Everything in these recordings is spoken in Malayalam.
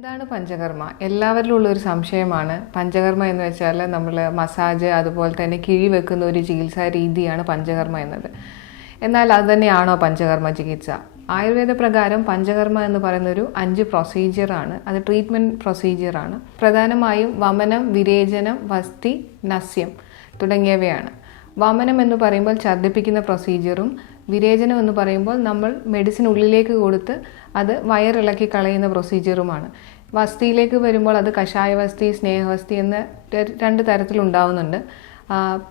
എന്താണ് പഞ്ചകർമ്മ? എല്ലാവരിലും ഉള്ളൊരു സംശയമാണ്. പഞ്ചകർമ്മ എന്ന് വെച്ചാൽ നമ്മൾ മസാജ് അതുപോലെ തന്നെ കിഴി വെക്കുന്ന ഒരു ചികിത്സാ രീതിയാണ് പഞ്ചകർമ്മ എന്നത്. എന്നാൽ അത് തന്നെയാണോ പഞ്ചകർമ്മ ചികിത്സ? ആയുർവേദ പ്രകാരം പഞ്ചകർമ്മ എന്ന് പറയുന്നൊരു 5 പ്രൊസീജിയറാണ്. അത് ട്രീറ്റ്മെൻറ്റ് പ്രൊസീജിയറാണ്. പ്രധാനമായും വമനം, വിരേചനം, വസ്തി, നസ്യം തുടങ്ങിയവയാണ്. വമനം എന്ന് പറയുമ്പോൾ ഛർദ്ദിപ്പിക്കുന്ന പ്രൊസീജിയറും വിരേചനം എന്ന് പറയുമ്പോൾ നമ്മൾ മെഡിസിൻ ഉള്ളിലേക്ക് കൊടുത്ത് അത് വയറിളക്കി കളയുന്ന പ്രൊസീജിയറുമാണ്. വസ്തിയിലേക്ക് വരുമ്പോൾ അത് കഷായവസ്തി, സ്നേഹവസ്തി എന്ന 2 തരത്തിലുണ്ടാവുന്നുണ്ട്.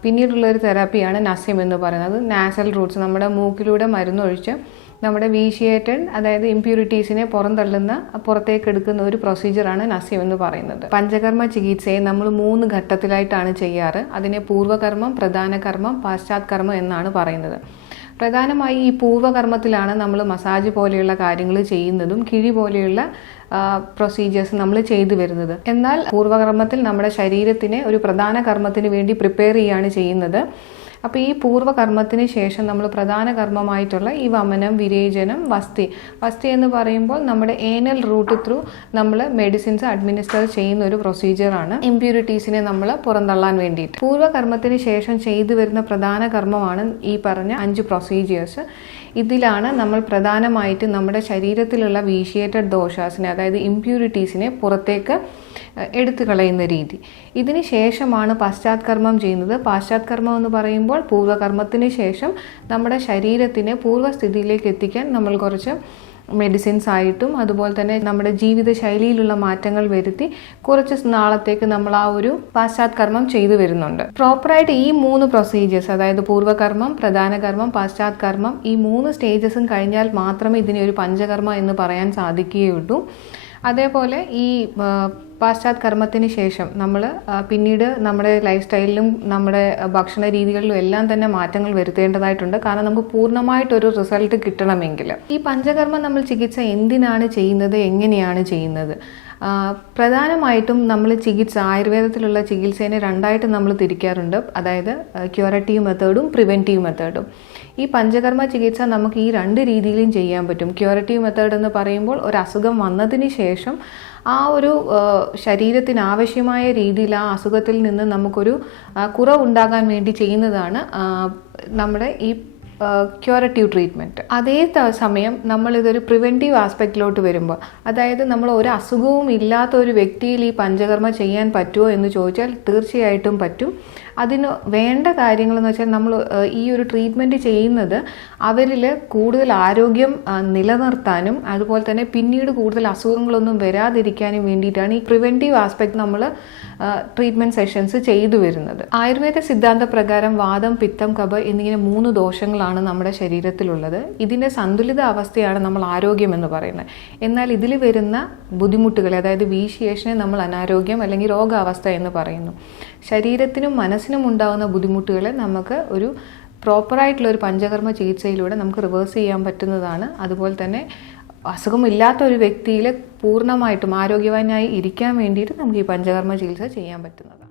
പിന്നീടുള്ളൊരു തെറാപ്പിയാണ് നസ്യം എന്ന് പറയുന്നത്. നാസൽ റൂട്ട്സ്, നമ്മുടെ മൂക്കിലൂടെ മരുന്നൊഴിച്ച് നമ്മുടെ വീഷിയേറ്റഡ്, അതായത് ഇമ്പ്യൂരിറ്റീസിനെ പുറത്തേക്ക് എടുക്കുന്ന ഒരു പ്രൊസീജിയറാണ് നസ്യം എന്ന് പറയുന്നത്. പഞ്ചകർമ്മ ചികിത്സയെ നമ്മൾ 3 ഘട്ടത്തിലായിട്ടാണ് ചെയ്യാറ്. അതിനെ പൂർവ്വകർമ്മം, പ്രധാന കർമ്മം, പാശ്ചാത്കർമ്മം എന്നാണ് പറയുന്നത്. പ്രധാനമായി ഈ പൂർവ്വകർമ്മത്തിലാണ് നമ്മൾ മസാജ് പോലെയുള്ള കാര്യങ്ങൾ ചെയ്യുന്നതും കിഴി പോലെയുള്ള പ്രൊസീജിയേഴ്സ് നമ്മൾ ചെയ്തു വരുന്നത്. എന്നാൽ പൂർവ്വകർമ്മത്തിൽ നമ്മുടെ ശരീരത്തിനെ ഒരു പ്രധാന കർമ്മത്തിന് വേണ്ടി പ്രിപ്പയർ ചെയ്യുകയാണ് ചെയ്യുന്നത്. അപ്പോൾ ഈ പൂർവ്വകർമ്മത്തിന് ശേഷം നമ്മൾ പ്രധാന കർമ്മമായിട്ടുള്ള ഈ വമനം, വിരേചനം, വസ്തി എന്ന് പറയുമ്പോൾ നമ്മുടെ ഏനൽ റൂട്ട് ത്രൂ നമ്മൾ മെഡിസിൻസ് അഡ്മിനിസ്റ്റർ ചെയ്യുന്ന ഒരു പ്രൊസീജിയറാണ്, ഇമ്പ്യൂരിറ്റീസിനെ നമ്മൾ പുറന്തള്ളാൻ വേണ്ടിയിട്ട്. പൂർവ്വകർമ്മത്തിന് ശേഷം ചെയ്തു വരുന്ന പ്രധാന കർമ്മമാണ് ഈ പറഞ്ഞ 5 പ്രൊസീജിയേഴ്സ്. ഇതിലാണ് നമ്മൾ പ്രധാനമായിട്ട് നമ്മുടെ ശരീരത്തിലുള്ള വീഷിയേറ്റഡ് ദോഷാസിനെ, അതായത് ഇമ്പ്യൂരിറ്റീസിനെ പുറത്തേക്ക് എടുത്തു കളയുന്ന രീതി. ഇതിന് ശേഷമാണ് പാശ്ചാത്കർമ്മം ചെയ്യുന്നത്. പാശ്ചാത്കർമ്മം എന്ന് പറയുമ്പോൾ പൂർവ്വകർമ്മത്തിന് ശേഷം നമ്മുടെ ശരീരത്തിനെ പൂർവ്വസ്ഥിതിയിലേക്ക് എത്തിക്കാൻ നമ്മൾ കുറച്ച് മെഡിസിൻസ് ആയിട്ടും അതുപോലെ തന്നെ നമ്മുടെ ജീവിതശൈലിയിലുള്ള മാറ്റങ്ങൾ വരുത്തി കുറച്ച് നാളത്തേക്ക് നമ്മൾ ആ ഒരു പാശ്ചാത്കർമ്മം ചെയ്തു വരുന്നുണ്ട്. പ്രോപ്പറായിട്ട് ഈ 3 പ്രൊസീജിയേഴ്സ്, അതായത് പൂർവ്വകർമ്മം, പ്രധാന കർമ്മം, പാശ്ചാത്കർമ്മം, ഈ 3 സ്റ്റേജസും കഴിഞ്ഞാൽ മാത്രമേ ഇതിനെ ഒരു പഞ്ചകർമ്മ എന്ന് പറയാൻ സാധിക്കുകയുള്ളൂ. അതേപോലെ ഈ പാശ്ചാത്കർമ്മത്തിന് ശേഷം നമ്മൾ പിന്നീട് നമ്മുടെ ലൈഫ് സ്റ്റൈലിലും നമ്മുടെ ഭക്ഷണ രീതികളിലും എല്ലാം തന്നെ മാറ്റങ്ങൾ വരുത്തേണ്ടതായിട്ടുണ്ട്. കാരണം നമുക്ക് പൂർണ്ണമായിട്ടൊരു റിസൾട്ട് കിട്ടണമെങ്കിൽ. ഈ പഞ്ചകർമ്മം നമ്മൾ ചികിത്സ എന്തിനാണ് ചെയ്യുന്നത്, എങ്ങനെയാണ് ചെയ്യുന്നത്? പ്രധാനമായിട്ടും നമ്മൾ ആയുർവേദത്തിലുള്ള ചികിത്സേനെ 2ആയിട്ട് നമ്മൾ തിരിക്കാറുണ്ട്. അതായത് ക്യൂറേറ്റീവ് മെത്തേഡും പ്രിവെൻറ്റീവ് മെത്തേഡും. ഈ പഞ്ചകർമ്മ ചികിത്സ നമുക്ക് ഈ 2 രീതിയിലും ചെയ്യാൻ പറ്റും. ക്യൂറേറ്റീവ് മെത്തേഡ് എന്ന് പറയുമ്പോൾ ഒരു അസുഖം വന്നതിന് ശേഷം ആ ഒരു ശരീരത്തിന് ആവശ്യമായ രീതിയിൽ ആ അസുഖത്തിൽ നിന്ന് നമുക്കൊരു കുറവുണ്ടാകാൻ വേണ്ടി ചെയ്യുന്നതാണ് നമ്മുടെ ഈ ക്യൂറേറ്റീവ് ട്രീറ്റ്മെൻറ്റ്. അതേ സമയം നമ്മളിതൊരു പ്രിവെൻറ്റീവ് ആസ്പെക്റ്റിലോട്ട് വരുമ്പോൾ, അതായത് നമ്മൾ ഒരു അസുഖവും ഇല്ലാത്ത ഒരു വ്യക്തിയിൽ ഈ പഞ്ചകർമ്മ ചെയ്യാൻ പറ്റുമോ എന്ന് ചോദിച്ചാൽ തീർച്ചയായിട്ടും പറ്റും. അതിന് വേണ്ട കാര്യങ്ങളെന്ന് വെച്ചാൽ നമ്മൾ ഈ ഒരു ട്രീറ്റ്മെൻറ്റ് ചെയ്യുന്നത് അവരിൽ കൂടുതൽ ആരോഗ്യം നിലനിർത്താനും അതുപോലെ തന്നെ പിന്നീട് കൂടുതൽ അസുഖങ്ങളൊന്നും വരാതിരിക്കാനും വേണ്ടിയിട്ടാണ് ഈ പ്രിവെൻറ്റീവ് ആസ്പെക്ട് നമ്മൾ ട്രീറ്റ്മെൻറ്റ് സെഷൻസ് ചെയ്തു വരുന്നത്. ആയുർവേദ സിദ്ധാന്ത പ്രകാരം വാദം, പിത്തം, കഫ എന്നിങ്ങനെ 3 ദോഷങ്ങളാണ് നമ്മുടെ ശരീരത്തിലുള്ളത്. ഇതിൻ്റെ സന്തുലിത അവസ്ഥയാണ് നമ്മൾ ആരോഗ്യം എന്ന് പറയുന്നത്. എന്നാൽ ഇതിൽ വരുന്ന ബുദ്ധിമുട്ടുകൾ, അതായത് വീഷിയേഷനെ നമ്മൾ അനാരോഗ്യം അല്ലെങ്കിൽ രോഗാവസ്ഥ എന്ന് പറയുന്നു. ശരീരത്തിനും മനസ്സിനും ഉണ്ടാകുന്ന ബുദ്ധിമുട്ടുകളെ നമുക്ക് ഒരു പ്രോപ്പറായിട്ടുള്ള ഒരു പഞ്ചകർമ്മ ചികിത്സയിലൂടെ നമുക്ക് റിവേഴ്സ് ചെയ്യാൻ പറ്റുന്നതാണ്. അതുപോലെ തന്നെ അസുഖമില്ലാത്ത ഒരു വ്യക്തിയിൽ പൂർണ്ണമായിട്ടും ആരോഗ്യവാനായി ഇരിക്കാൻ വേണ്ടിയിട്ട് നമുക്ക് ഈ പഞ്ചകർമ്മ ചികിത്സ ചെയ്യാൻ പറ്റുന്നതാണ്.